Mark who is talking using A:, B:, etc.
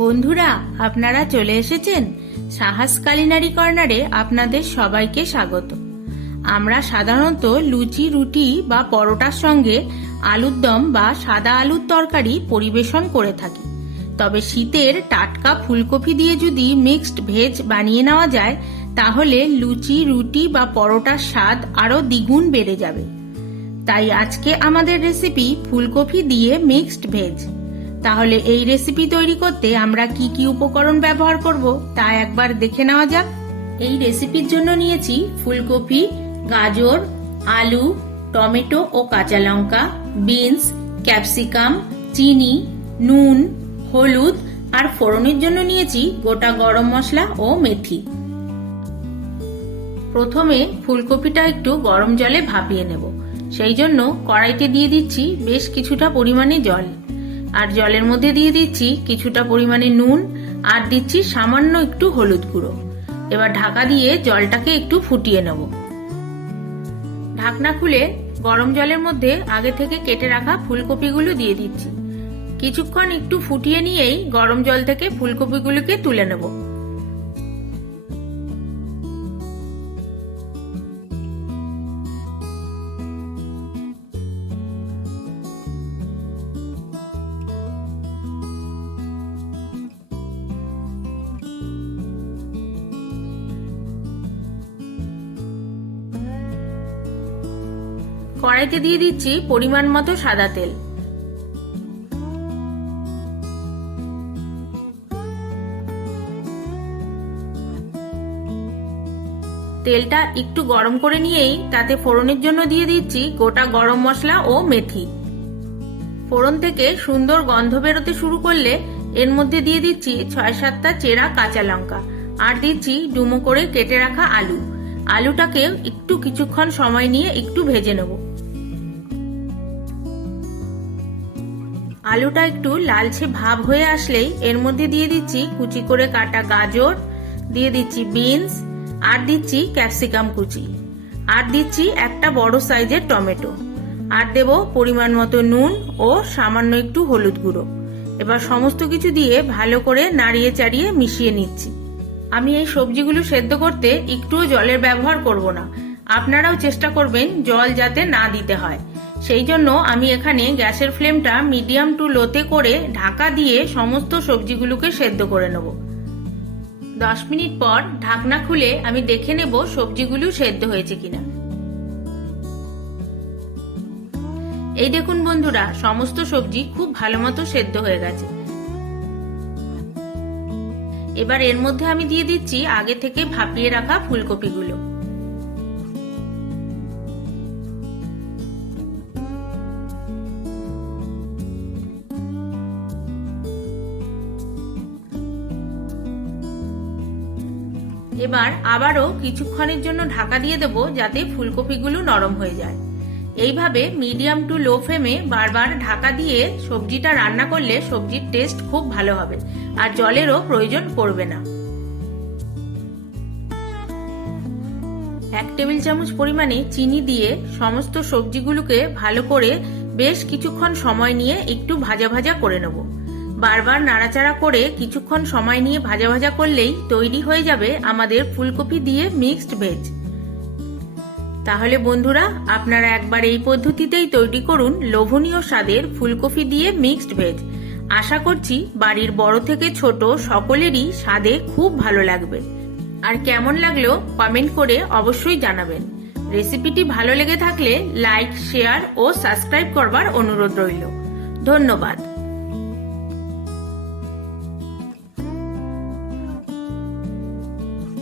A: বন্ধুরা, আপনারা চলে এসেছেন সাহাস কালিনারি কর্নারে আপনাদের সবাইকে স্বাগত। আমরা সাধারণত লুচি, রুটি বা পরোটার সঙ্গে আলুর দম বা সাদা আলুর তরকারি পরিবেশন করে থাকি। তবে শীতের টাটকা ফুলকপি দিয়ে যদি মিক্সড ভেজ বানিয়ে নেওয়া যায়, তাহলে লুচি, রুটি বা পরোটার স্বাদ আরও দ্বিগুণ বেড়ে যাবে। তাই আজকে আমাদের রেসিপি ফুলকপি দিয়ে মিক্সড ভেজ। তাহলে এই রেসিপি তৈরি করতে আমরা কি কি উপকরণ ব্যবহার করব তা একবার দেখে নেওয়া যাক। এই রেসিপির জন্য নিয়েছি ফুলকপি, গাজর, আলু, টমেটো ও কাঁচা লঙ্কা বিনস ক্যাপসিকাম চিনি, নুন, হলুদ আর ফোড়নের জন্য নিয়েছি গোটা গরম মশলা ও মেথি। প্রথমে ফুলকপিটা একটু গরম জলে ভাপিয়ে নেব। সেই জন্য কড়াইতে দিয়ে দিচ্ছি বেশ কিছুটা পরিমাণে জল। আর জলের মধ্যে দিয়ে দিচ্ছি কিছুটা পরিমাণে নুন আর দিচ্ছি সামান্য একটু হলুদ গুঁড়ো। এবার ঢাকা দিয়ে জলটাকে একটু ফুটিয়ে নেব। ঢাকনা খুলে গরম জলের মধ্যে আগে থেকে কেটে রাখা ফুলকপিগুলো দিয়ে দিচ্ছি। কিছুক্ষণ একটু ফুটিয়ে নিয়েই গরম জল থেকে ফুলকপিগুলোকে তুলে নেব। কড়াইতে দিয়ে দিচ্ছি পরিমাণ মতো সাদা তেল। তেলটা একটু গরম করে নিয়েই তাতে ফোড়নের জন্য দিয়ে দিচ্ছি গোটা গরম মশলা ও মেথি। ফোড়ন থেকে সুন্দর গন্ধ বেরোতে শুরু করলে এর মধ্যে দিয়ে দিচ্ছি ছয় সাতটা চেরা কাঁচা লঙ্কা। আর দিচ্ছি ডুমো করে কেটে রাখা আলু। আলুটাকে একটু কিছুক্ষণ সময় নিয়ে একটু ভেজে নেব। আলুটা একটু লালচে ভাব হয়ে আসলেই এর মধ্যে দিয়ে দিচ্ছি কুচি করে কাটা গাজর, দিয়ে দিচ্ছি বিনস, আর দিচ্ছি ক্যাপসিকাম কুচি। আর দিচ্ছি একটা বড় সাইজের টমেটো। আর দেব পরিমাণ মতো নুন ও সামান্য একটু হলুদ গুঁড়ো। এবার সমস্ত কিছু দিয়ে ভালো করে নাড়িয়ে চাড়িয়ে মিশিয়ে নিচ্ছি। আমি এই সবজিগুলো সেদ্ধ করতে একটুও জলের ব্যবহার করব না। আপনারাও চেষ্টা করবেন জল যাতে না দিতে হয়। সেই জন্য আমি এখানে গ্যাসের ফ্লেমটা মিডিয়াম টু লোতে করে ঢাকা দিয়ে সমস্ত সবজিগুলোকে সেদ্ধ করে নেব। দশ মিনিট পর ঢাকনা খুলে আমি দেখে নেব সবজিগুলো সেদ্ধ হয়েছে কিনা। এই দেখুন বন্ধুরা, সমস্ত সবজি খুব ভালো মতো সেদ্ধ হয়ে গেছে। এবার এর মধ্যে আমি দিয়ে দিচ্ছি আগে থেকে ভাপিয়ে রাখা ফুলকপিগুলো। এবার আবারও কিছুক্ষণের জন্য ঢাকা দিয়ে দেব যাতে ফুলকপিগুলো নরম হয়ে যায়। এইভাবে মিডিয়াম টু লো ফ্লেমে বারবার ঢাকা দিয়ে সবজিটা রান্না করলে সবজির টেস্ট খুব ভালো হবে, আর জলেরও প্রয়োজন পড়বে না। এক টেবিল চামচ পরিমাণে চিনি দিয়ে সমস্ত সবজিগুলোকে ভালো করে বেশ কিছুক্ষণ সময় নিয়ে একটু ভাজা ভাজা করে নেব। বারবার নাড়াচাড়া করে কিছুক্ষণ সময় নিয়ে ভাজা ভাজা করলেই তৈরি হয়ে যাবে আমাদের ফুলকপি দিয়ে মিক্সড ভেজ তাহলে বন্ধুরা, আপনারা একবার এই পদ্ধতিতেই তৈরি করুন লোভনীয় স্বাদের ফুলকপি দিয়ে মিক্সড ভেজ। আশা করছি বাড়ির বড় থেকে ছোট সকলেরই স্বাদে খুব ভালো লাগবে। আর কেমন লাগল কমেন্ট করে অবশ্যই জানাবেন। রেসিপিটি ভালো লেগে থাকলে লাইক, শেয়ার ও সাবস্ক্রাইব করবার অনুরোধ রইল। ধন্যবাদ।